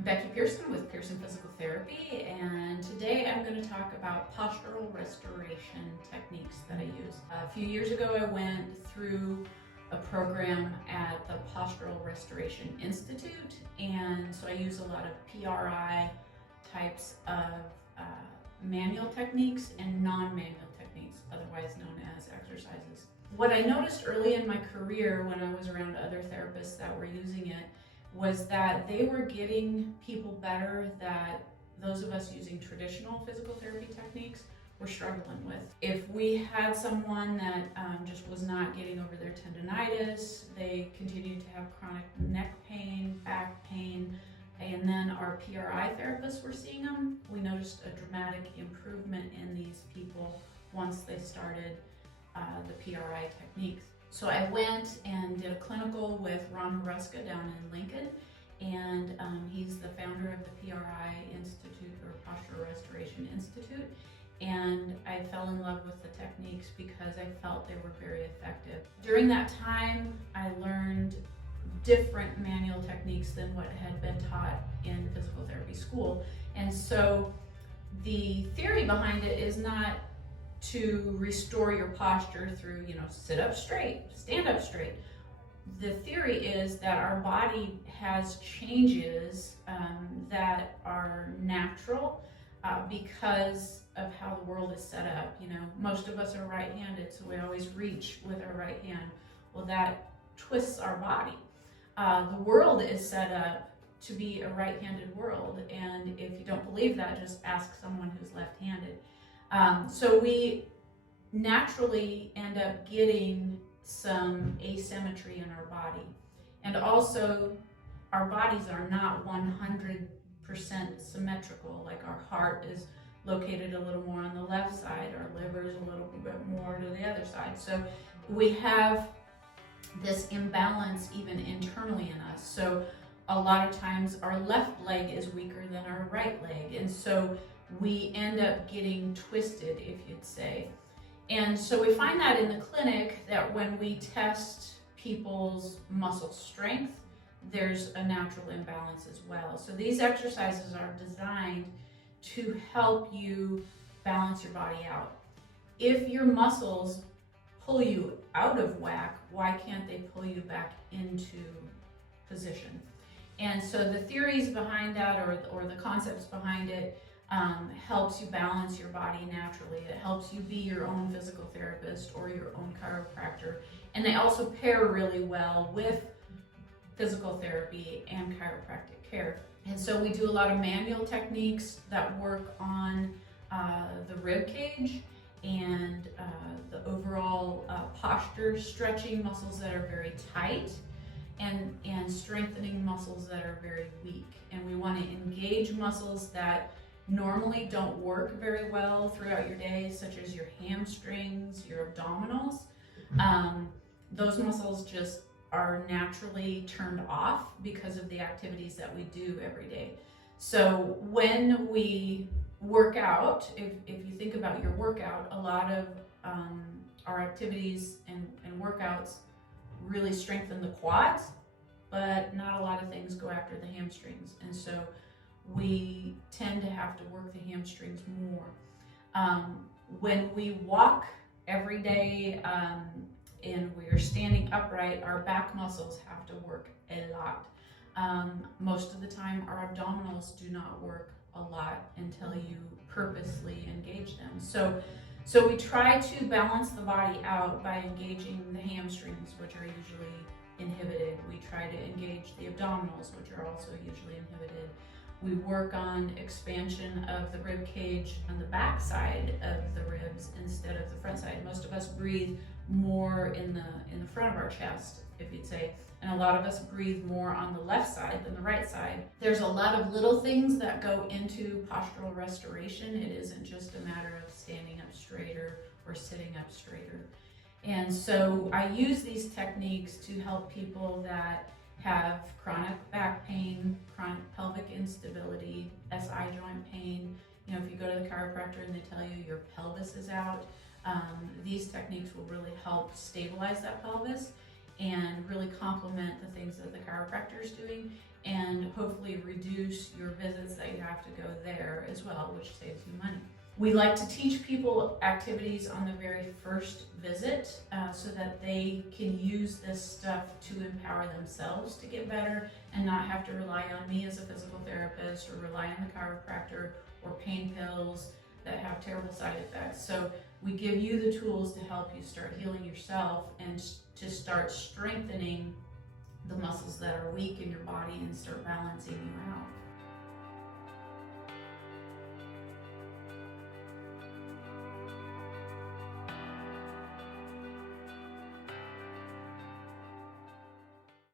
I'm Becky Pearson with Pearson Physical Therapy, and today I'm going to talk about postural restoration techniques that I use. A few years ago I went through a program at the Postural Restoration Institute, and so I use a lot of PRI types of manual techniques and non-manual techniques, otherwise known as exercises. What I noticed early in my career when I was around other therapists that were using it was that they were getting people better that those of us using traditional physical therapy techniques were struggling with. If we had someone that just was not getting over their tendonitis, they continued to have chronic neck pain, back pain, and then our PRI therapists were seeing them, we noticed a dramatic improvement in these people once they started the PRI techniques. So I went and did a clinical with Ron Huruska down in Lincoln, and he's the founder of the PRI Institute, or Postural Restoration Institute, and I fell in love with the techniques because I felt they were very effective. During that time, I learned different manual techniques than what had been taught in physical therapy school, and so the theory behind it is not to restore your posture through, sit up straight, stand up straight. The theory is that our body has changes that are natural because of how the world is set up. Most of us are right-handed, so we always reach with our right hand. Well, that twists our body. The world is set up to be a right-handed world, and if you don't believe that, just ask someone who's left-handed. So we naturally end up getting some asymmetry in our body. And also, our bodies are not 100% symmetrical. Like our heart is located a little more on the left side, our liver is a little bit more to the other side. So we have this imbalance even internally in us. So a lot of times our left leg is weaker than our right leg. And so we end up getting twisted, if you'd say. And so we find that in the clinic that when we test people's muscle strength, there's a natural imbalance as well. So these exercises are designed to help you balance your body out. If your muscles pull you out of whack, why can't they pull you back into position? And so the theories behind that, or the concepts behind it, helps you balance your body naturally. It helps you be your own physical therapist or your own chiropractor. And they also pair really well with physical therapy and chiropractic care. And so we do a lot of manual techniques that work on the rib cage and the overall posture, stretching muscles that are very tight and strengthening muscles that are very weak. And we want to engage muscles that normally don't work very well throughout your day, such as your hamstrings, your abdominals. Those muscles just are naturally turned off because of the activities that we do every day. So when we work out, if you think about your workout, a lot of our activities and workouts really strengthen the quads, but not a lot of things go after the hamstrings. And so we tend to have to work the hamstrings more. When we walk every day and we're standing upright, our back muscles have to work a lot. Most of the time, our abdominals do not work a lot until you purposely engage them. So we try to balance the body out by engaging the hamstrings, which are usually inhibited. We try to engage the abdominals, which are also usually inhibited. We work on expansion of the rib cage on the back side of the ribs instead of the front side. Most of us breathe more in the front of our chest, if you'd say, and a lot of us breathe more on the left side than the right side. There's a lot of little things that go into postural restoration. It isn't just a matter of standing up straighter or sitting up straighter. And so I use these techniques to help people that have chronic back pain, chronic pelvic instability, SI joint pain. If you go to the chiropractor and they tell you your pelvis is out, these techniques will really help stabilize that pelvis and really complement the things that the chiropractor is doing. and hopefully reduce your visits that you have to go there as well, which saves you money. We like to teach people activities on the very first visit so that they can use this stuff to empower themselves to get better and not have to rely on me as a physical therapist or rely on the chiropractor or pain pills that have terrible side effects. So we give you the tools to help you start healing yourself and to start strengthening the muscles that are weak in your body and start balancing you out.